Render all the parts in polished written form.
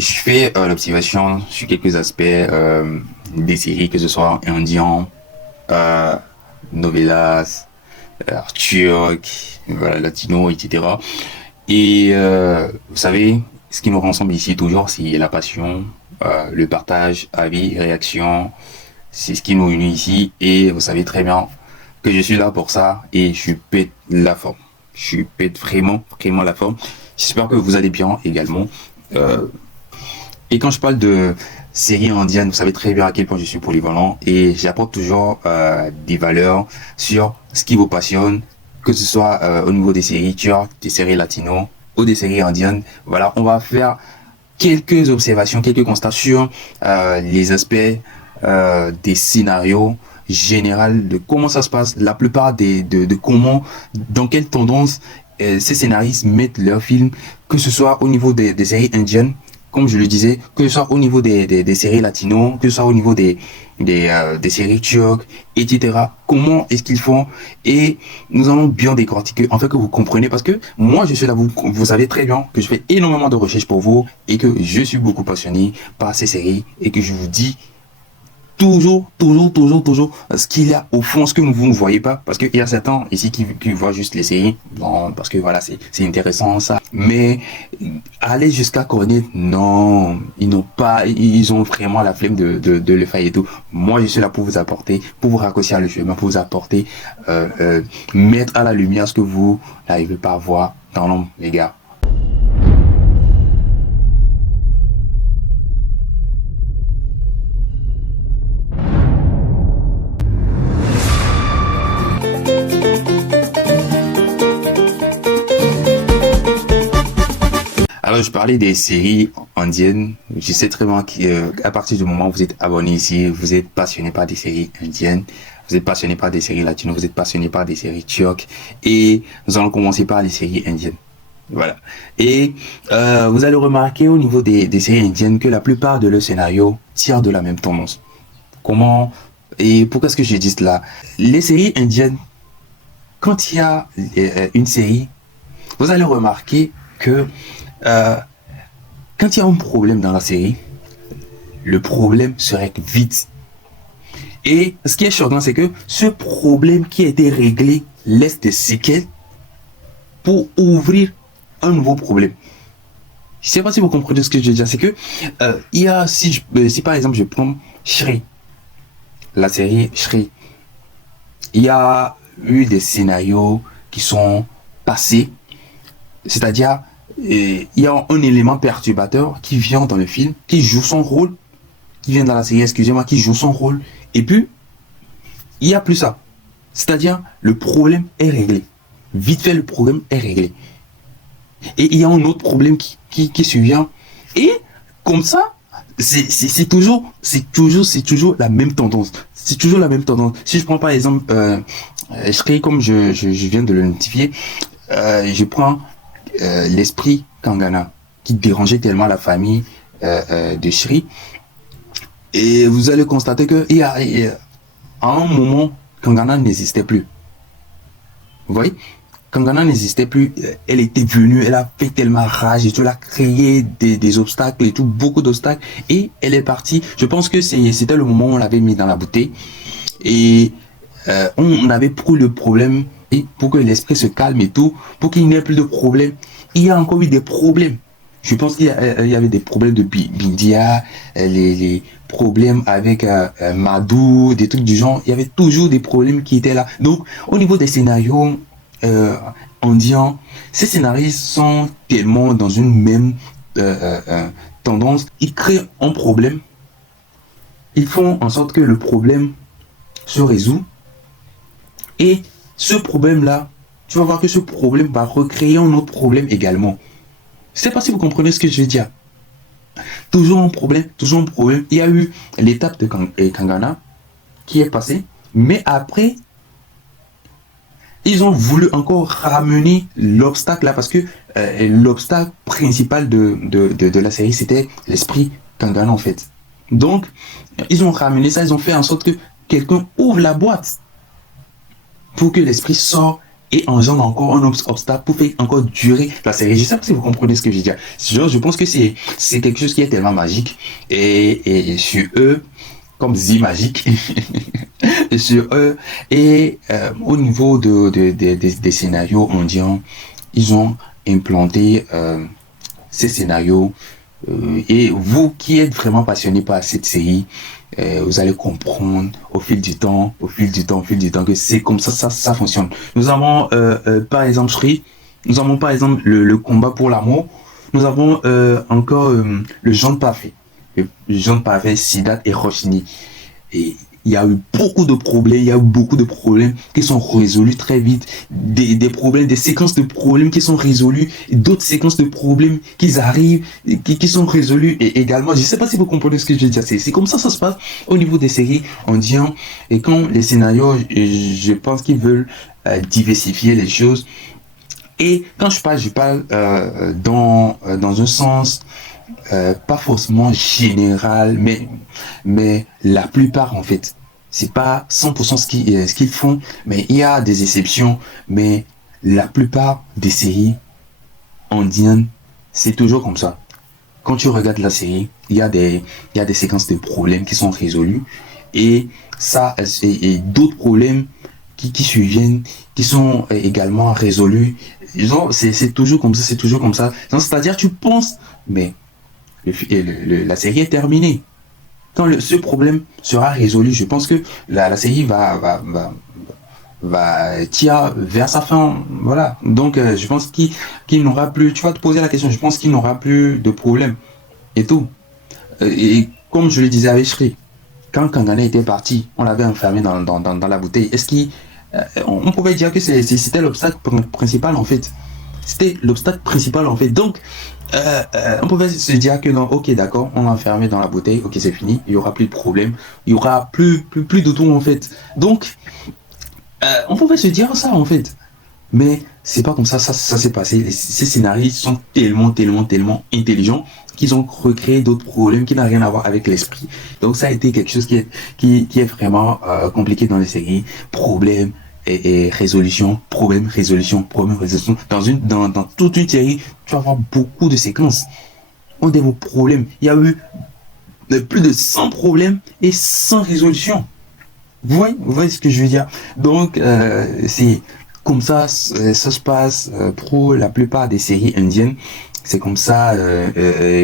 je fais l'observation sur quelques aspects des séries, que ce soit indien, euh, novelas, turc, voilà, latino, etc. Et vous savez, ce qui nous rassemble ici toujours, c'est la passion, le partage, avis, réaction. C'est ce qui nous unit ici. Et vous savez très bien que je suis là pour ça et je pète la forme. Je pète vraiment, vraiment la forme. J'espère que vous allez bien également. Euh, et quand je parle de séries indiennes, vous savez très bien à quel point je suis polyvalent et j'apporte toujours des valeurs sur ce qui vous passionne, que ce soit au niveau des séries turques, des séries latino ou des séries indiennes. Voilà, on va faire quelques observations, quelques constats sur les aspects des scénarios général de comment ça se passe, la plupart de comment, dans quelle tendance ces scénaristes mettent leurs films, que ce soit au niveau des séries indiennes, comme je le disais, que ce soit au niveau des séries latino, que ce soit au niveau des séries turques, etc. Comment est-ce qu'ils font? Et nous allons bien décortiquer, en fait, que vous comprenez, parce que moi, je suis là, vous savez très bien que je fais énormément de recherches pour vous et que je suis beaucoup passionné par ces séries et que je vous dis toujours ce qu'il y a au fond, ce que vous ne voyez pas, parce qu'il y a certains ici qui voient juste les séries, bon, parce que voilà, c'est intéressant ça, mais aller jusqu'à connaître, non, ils n'ont pas, ils ont vraiment la flemme de le faire et tout. Moi, je suis là pour vous apporter, pour vous raccourcir le chemin, pour vous apporter, mettre à la lumière ce que vous n'arrivez pas à voir dans l'ombre, les gars. Alors, je parlais des séries indiennes. Je sais très bien qu'à partir du moment où vous êtes abonné ici, vous êtes passionné par des séries indiennes, vous êtes passionné par des séries latino, vous êtes passionné par des séries turques. Et nous allons commencer par les séries indiennes. Voilà. Et vous allez remarquer au niveau des séries indiennes que la plupart de leurs scénarios tirent de la même tendance. Comment et pourquoi est-ce que je dis cela? Les séries indiennes, quand il y a une série, vous allez remarquer que euh, quand il y a un problème dans la série, le problème se règle vite. Et ce qui est choquant, c'est que ce problème qui a été réglé laisse des séquelles pour ouvrir un nouveau problème. Je ne sais pas si vous comprenez ce que je veux dire. C'est que il y a, si par exemple je prends Shri, la série Shri, il y a eu des scénarios qui sont passés, c'est-à-dire il y a un élément perturbateur qui vient dans le film, qui joue son rôle, qui vient dans la série, excusez-moi, qui joue son rôle, et puis il n'y a plus ça. C'est-à-dire le problème est réglé. Vite fait, le problème est réglé. Et il y a un autre problème qui survient. Et comme ça, c'est toujours la même tendance. C'est toujours la même tendance. Si je prends par exemple, je crée comme je viens de le notifier, je prends l'esprit Kangana qui dérangeait tellement la famille de Shri. Et vous allez constater que à un moment, Kangana n'existait plus. Vous voyez? Kangana n'existait plus, elle était venue, elle a fait tellement rage et tout, elle a créé des obstacles et tout, beaucoup d'obstacles, et elle est partie. Je pense que c'était le moment où on l'avait mis dans la bouteille, et on avait pris le problème, et pour que l'esprit se calme et tout, pour qu'il n'y ait plus de problème. Il y a encore eu des problèmes. Je pense qu'il y avait des problèmes de Bindia, les problèmes avec Madou, des trucs du genre. Il y avait toujours des problèmes qui étaient là. Donc, au niveau des scénarios indiens, ces scénaristes sont tellement dans une même tendance. Ils créent un problème. Ils font en sorte que le problème se résout. Et ce problème-là, tu vas voir que ce problème va recréer un autre problème également. Je ne sais pas si vous comprenez ce que je veux dire. Toujours un problème, toujours un problème. Il y a eu l'étape de Kangana qui est passée, mais après, ils ont voulu encore ramener l'obstacle là, parce que l'obstacle principal de la série, c'était l'esprit Kangana en fait. Donc, ils ont ramené ça, ils ont fait en sorte que quelqu'un ouvre la boîte pour que l'esprit sorte et engendre encore un obstacle pour faire encore durer la série. Je sais pas si vous comprenez ce que je veux dire. Genre, je pense que c'est quelque chose qui est tellement magique et sur eux, comme Z magique, et sur eux, et au niveau des scénarios indiens, ils ont implanté ces scénarios. Et vous qui êtes vraiment passionné par cette série, vous allez comprendre au fil du temps, au fil du temps que c'est comme ça fonctionne. Nous avons par exemple Shri, nous avons par exemple le combat pour l'amour, nous avons encore le genre parfait, le genre parfait Siddharth et Roshni. Et il y a eu beaucoup de problèmes, il y a eu beaucoup de problèmes qui sont résolus très vite, des problèmes, des séquences de problèmes qui sont résolus, d'autres séquences de problèmes qui arrivent, qui sont résolus, et également, je ne sais pas si vous comprenez ce que je veux dire, c'est comme ça se passe au niveau des séries indiennes, et quand les scénarios, je pense qu'ils veulent diversifier les choses, et quand je parle dans un sens pas forcément général, mais la plupart en fait. C'est pas 100% ce qu'ils font, mais il y a des exceptions. Mais la plupart des séries indiennes, c'est toujours comme ça. Quand tu regardes la série, il y a des séquences de problèmes qui sont résolus et ça et d'autres problèmes qui surviennent, qui sont également résolus. C'est toujours comme ça, c'est toujours comme ça. C'est-à-dire tu penses, mais la série est terminée. Quand ce problème sera résolu, je pense que la série va tirer vers sa fin. Voilà. Donc, je pense qu'il n'aura plus, tu vas te poser la question, je pense qu'il n'aura plus de problème. Et tout. Et comme je le disais avec Shri, quand Kangana était parti, on l'avait enfermé dans la bouteille. Est-ce on pouvait dire que c'était l'obstacle principal en fait. C'était l'obstacle principal en fait. Donc, on pouvait se dire que non, ok, d'accord, on l'a enfermé dans la bouteille, ok, c'est fini, il y aura plus de problème, il y aura plus de tout en fait. Donc, on pouvait se dire ça en fait. Mais c'est pas comme ça s'est passé. Ces scénaristes sont tellement intelligents qu'ils ont recréé d'autres problèmes qui n'ont rien à voir avec l'esprit. Donc ça a été quelque chose qui est vraiment compliqué dans les séries. Problème et résolution, problème, résolution, problème, résolution. Dans toute une série, tu vas avoir beaucoup de séquences. On a vos problèmes. Il y a eu plus de 100 problèmes et 100 résolutions. Vous voyez ce que je veux dire? Donc, c'est comme ça se passe pour la plupart des séries indiennes. C'est comme ça,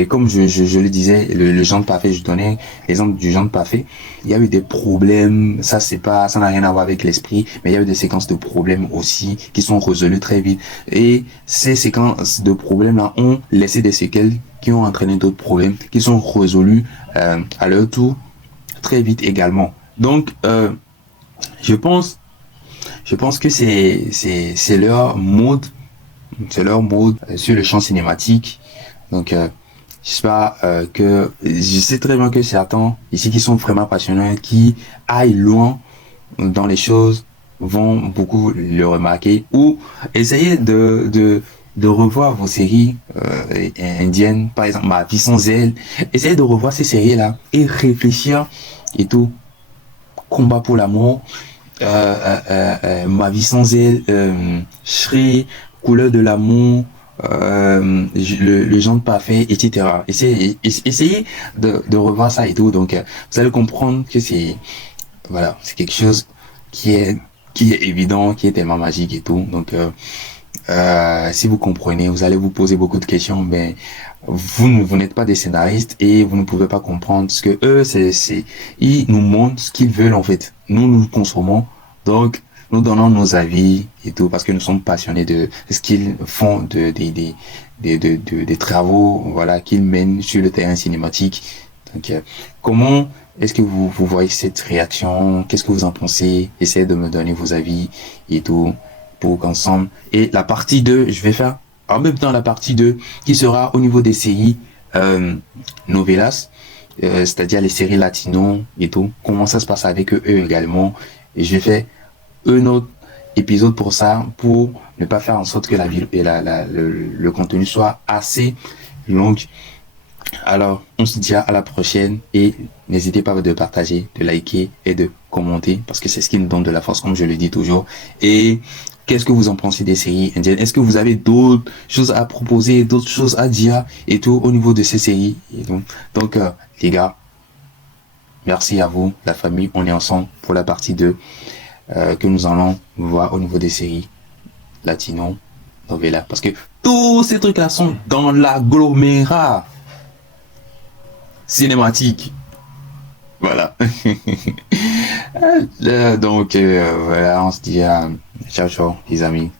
comme je le disais, le genre parfait, je donnais l'exemple du genre parfait. Il y a eu des problèmes, ça n'a rien à voir avec l'esprit, mais il y a eu des séquences de problèmes aussi qui sont résolues très vite. Et ces séquences de problèmes là ont laissé des séquelles qui ont entraîné d'autres problèmes qui sont résolus à leur tour très vite également. Donc, je pense que c'est leur mode, sur le champ cinématique. Donc, j'espère que je sais très bien que certains ici qui sont vraiment passionnés, qui aillent loin dans les choses, vont beaucoup le remarquer ou essayer de revoir vos séries indiennes, par exemple Ma vie sans elle. Essayez de revoir ces séries là et réfléchir et tout. Combat pour l'amour, Ma vie sans elle, Shri, Couleur de l'amour, le genre parfait, etc. Essayez de revoir ça et tout. Donc, vous allez comprendre que voilà, c'est quelque chose qui est évident, qui est tellement magique et tout. Donc, si vous comprenez, vous allez vous poser beaucoup de questions, mais vous n'êtes pas des scénaristes et vous ne pouvez pas comprendre ce que eux, ils nous montrent ce qu'ils veulent en fait. Nous consommons, donc nous donnons nos avis et tout parce que nous sommes passionnés de ce qu'ils font, des travaux, voilà, qu'ils mènent sur le terrain cinématique. Donc, comment est-ce que vous voyez cette réaction? Qu'est-ce que vous en pensez? Essayez de me donner vos avis et tout pour qu'ensemble. Et la partie 2, je vais faire en même temps la partie 2 qui sera au niveau des séries novelas, c'est-à-dire les séries latino et tout. Comment ça se passe avec eux également. Et je vais faire un autre épisode pour ça, pour ne pas faire en sorte que le contenu soit assez long. Alors, on se dit à la prochaine et n'hésitez pas de partager, de liker et de commenter parce que c'est ce qui nous donne de la force, comme je le dis toujours. Et qu'est-ce que vous en pensez des séries indiennes? Est-ce que vous avez d'autres choses à proposer, d'autres choses à dire et tout au niveau de ces séries et tout. Donc, les gars, merci à vous, la famille. On est ensemble pour la partie 2 que nous allons voir au niveau des séries latino, novella. Parce que tous ces trucs-là sont dans l'agglomérat cinématique. Voilà. Donc, voilà, on se dit ciao, ciao, les amis.